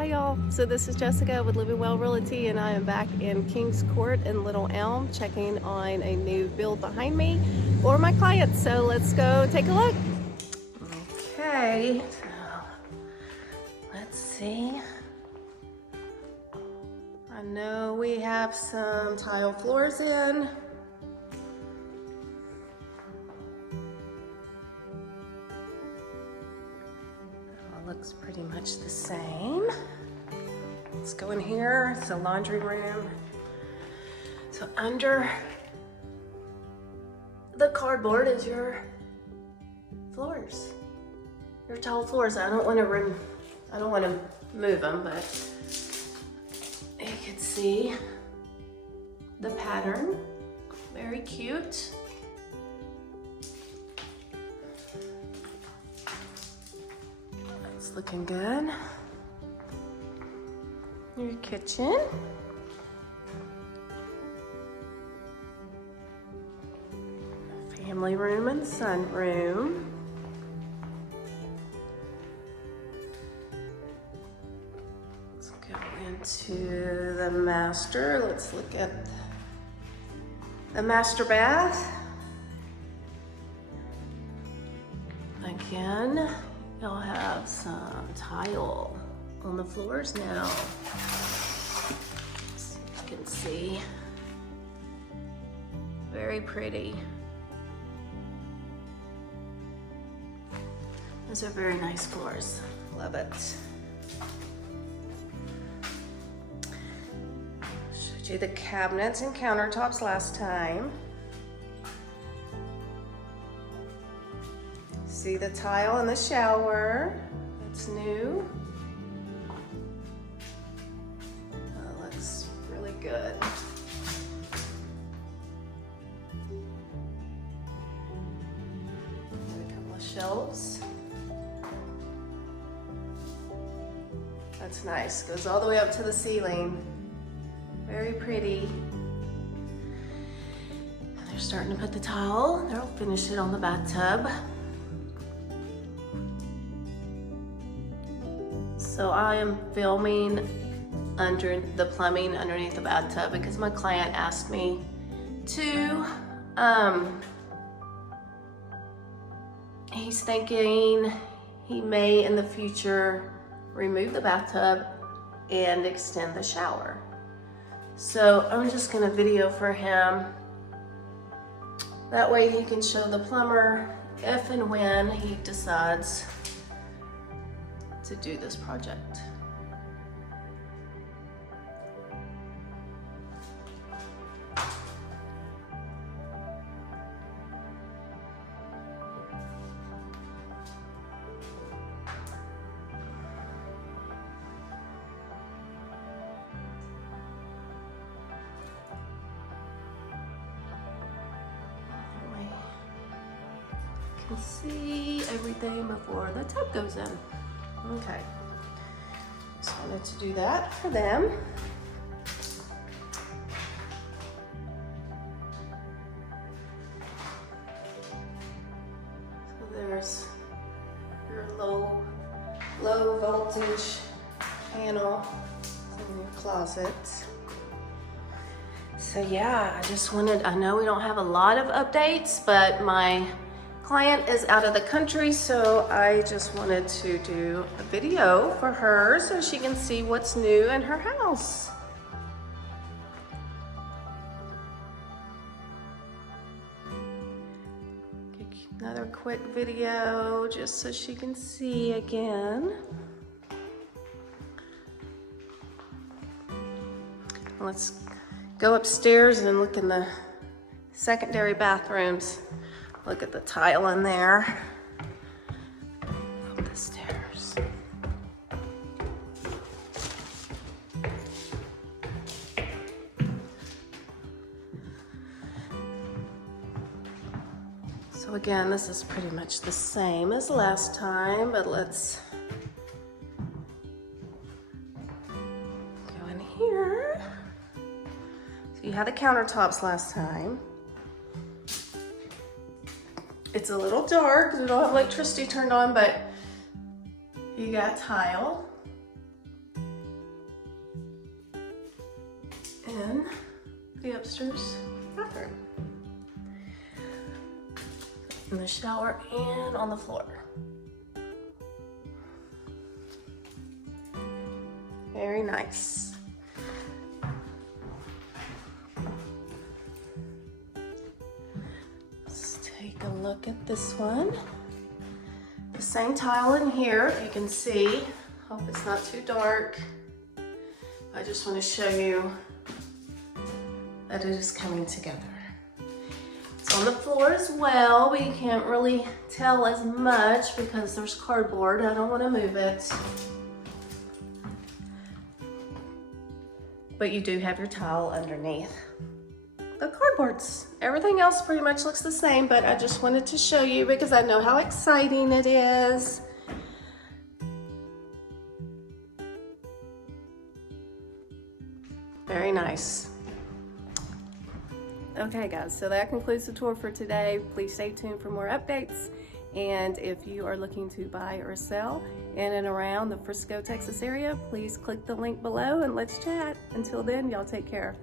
Hi y'all, so this is Jessica with Living Well Realty, and I am back in Kings Court in Little Elm checking on a new build behind me for my clients. So let's go take a look. Okay, so let's see. I know we have some tile floors in. Looks pretty much the same. Let's go in here. It's a laundry room. So under the cardboard is your floors, your tile floors. I don't want to move them, but you can see the pattern. Very cute. Looking good. Your kitchen. Family room and sunroom. Let's go into the master. Let's look at the master bath. Again, you'll have some tile on the floors now. So you can see, very pretty. Those are very nice floors, love it. Showed you the cabinets and countertops last time. See the tile in the shower, that's new. That looks really good. Got a couple of shelves. That's nice, goes all the way up to the ceiling. Very pretty. And they're starting to put the tile, they'll finish it on the bathtub. So I am filming under the plumbing underneath the bathtub because my client asked me to. He's thinking he may in the future remove the bathtub and extend the shower. So I'm just gonna video for him. That way he can show the plumber if and when he decides to do this project. You can see everything before the tub goes in. Okay, just wanted to do that for them. So there's your low voltage panel in your closet. So yeah, I know we don't have a lot of updates, but my client is out of the country, so I just wanted to do a video for her so she can see what's new in her house. Another quick video just so she can see again. Let's go upstairs and look in the secondary bathrooms. Look at the tile in there. Up the stairs. So again, this is pretty much the same as last time, but let's go in here. So you had the countertops last time. It's a little dark, we don't have electricity turned on, but you got tile. in the upstairs bathroom. In the shower and on the floor. Very nice. Let's take a look at this one. The same tile in here, if you can see. Hope it's not too dark. I just want to show you that it is coming together. It's on the floor as well. We can't really tell as much because there's cardboard. I don't want to move it. But you do have your tile underneath the cardboards. Everything else pretty much looks the same, but I just wanted to show you because I know how exciting it is. Very nice. Okay guys, so that concludes the tour for today. Please stay tuned for more updates. And if you are looking to buy or sell in and around the Frisco, Texas area, please click the link below and let's chat. Until then, y'all take care.